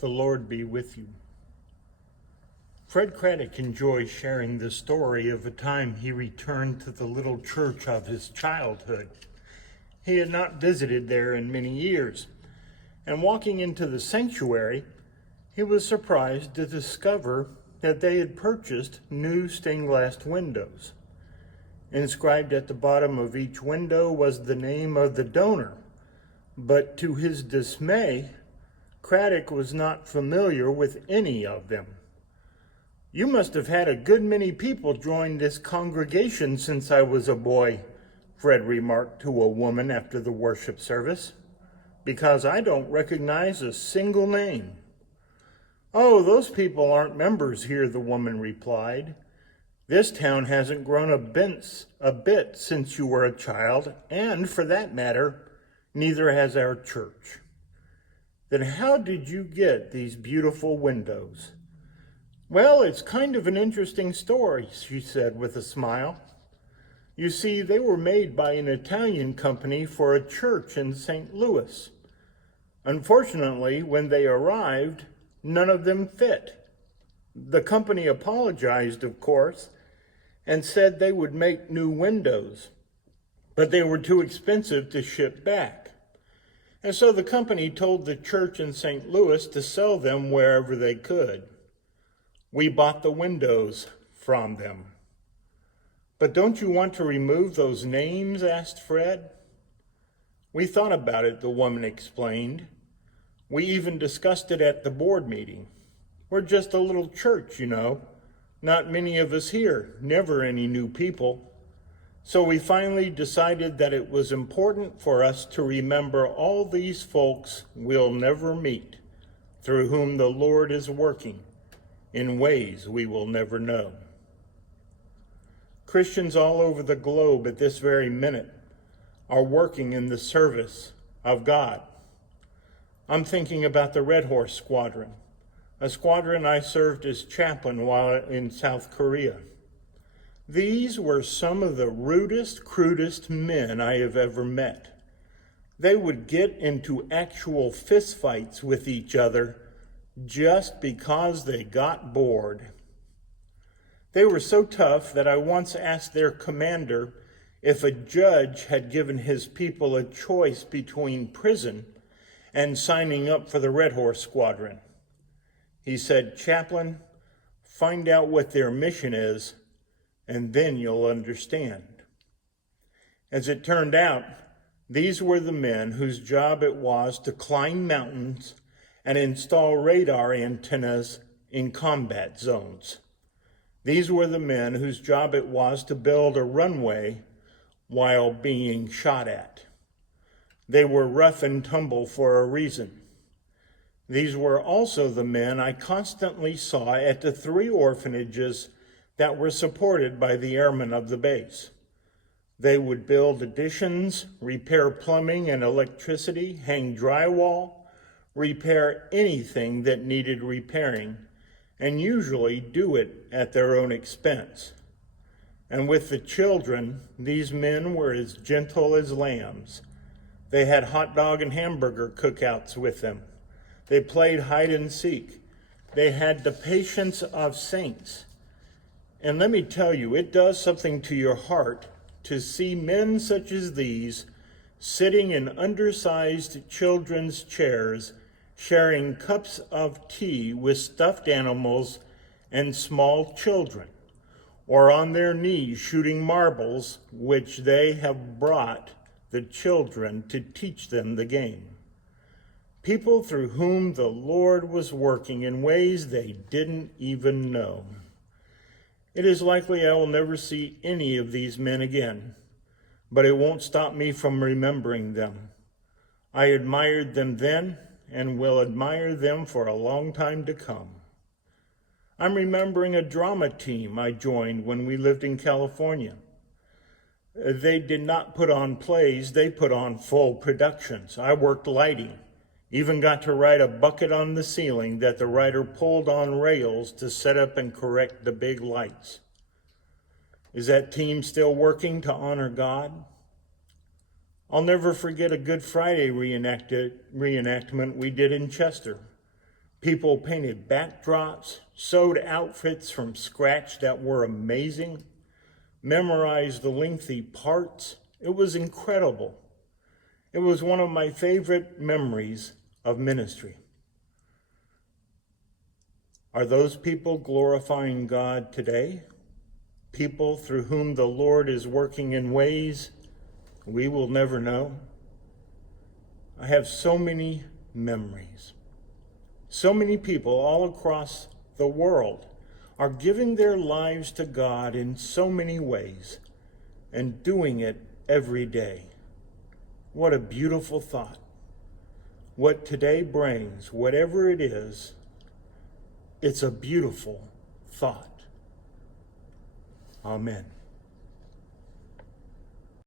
The Lord be with you. Fred Craddock enjoys sharing the story of a time he returned to the little church of his childhood. He had not visited there in many years, and walking into the sanctuary, he was surprised to discover that they had purchased new stained-glass windows. Inscribed at the bottom of each window was the name of the donor, but to his dismay, Craddock was not familiar with any of them. "You must have had a good many people join this congregation since I was a boy," Fred remarked to a woman after the worship service, "because I don't recognize a single name." "Oh, those people aren't members here," the woman replied. "This town hasn't grown a bit since you were a child, and for that matter, neither has our church." "Then how did you get these beautiful windows?" "Well, it's kind of an interesting story," she said with a smile. "You see, they were made by an Italian company for a church in St. Louis. Unfortunately, when they arrived, none of them fit. The company apologized, of course, and said they would make new windows, but they were too expensive to ship back. And so the company told the church in St. Louis to sell them wherever they could. We bought the windows from them." "But don't you want to remove those names?" asked Fred. "We thought about it," the woman explained. "We even discussed it at the board meeting. We're just a little church, you know. Not many of us here, never any new people. So we finally decided that it was important for us to remember all these folks we'll never meet, through whom the Lord is working in ways we will never know." Christians all over the globe at this very minute are working in the service of God. I'm thinking about the Red Horse Squadron, a squadron I served as chaplain while in South Korea. These were some of the rudest, crudest men I have ever met. They would get into actual fistfights with each other just because they got bored. They were so tough that I once asked their commander if a judge had given his people a choice between prison and signing up for the Red Horse Squadron. He said, "Chaplain, find out what their mission is, and then you'll understand." As it turned out, these were the men whose job it was to climb mountains and install radar antennas in combat zones. These were the men whose job it was to build a runway while being shot at. They were rough and tumble for a reason. These were also the men I constantly saw at the 3 orphanages that were supported by the airmen of the base. They would build additions, repair plumbing and electricity, hang drywall, repair anything that needed repairing, and usually do it at their own expense. And with the children, these men were as gentle as lambs. They had hot dog and hamburger cookouts with them. They played hide and seek. They had the patience of saints. And let me tell you, it does something to your heart to see men such as these sitting in undersized children's chairs, sharing cups of tea with stuffed animals and small children, or on their knees shooting marbles, which they have brought the children to teach them the game. People through whom the Lord was working in ways they didn't even know. It is likely I will never see any of these men again, but it won't stop me from remembering them. I admired them then and will admire them for a long time to come. I'm remembering a drama team I joined when we lived in California. They did not put on plays, they put on full productions. I worked lighting, even got to ride a bucket on the ceiling that the rider pulled on rails to set up and correct the big lights. Is that team still working to honor God? I'll never forget a Good Friday reenactment we did in Chester. People painted backdrops, sewed outfits from scratch that were amazing, memorized the lengthy parts. It was incredible. It was one of my favorite memories of ministry. Are those people glorifying God today? People through whom the Lord is working in ways we will never know? I have so many memories. So many people all across the world are giving their lives to God in so many ways and doing it every day. What a beautiful thought. What today brings, whatever it is, it's a beautiful thought. Amen.